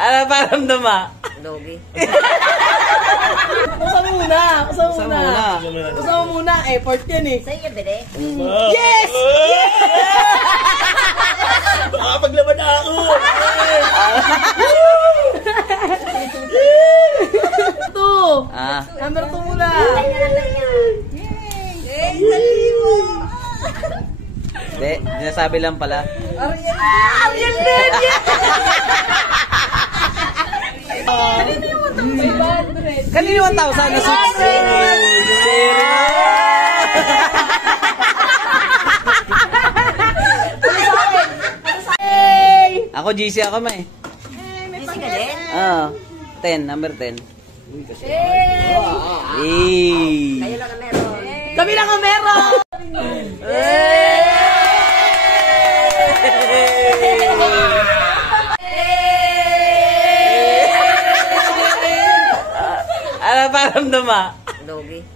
Ano pa ramdama? Logi. Usa muna. Usa muna. Effort yan eh. Sa'yo ka, bede? Yes! Baka paglaban na ako! Two. Ah. Number 2 muna. Hindi, sinasabi lang pala. Ariel din! Kanino 1,000 na susi? Ako GC ako may. Busy ka din? Ah, 10, number 10. Kayo lang ang meron. Kami lang ang meron! Ano pa ramdama? Logi.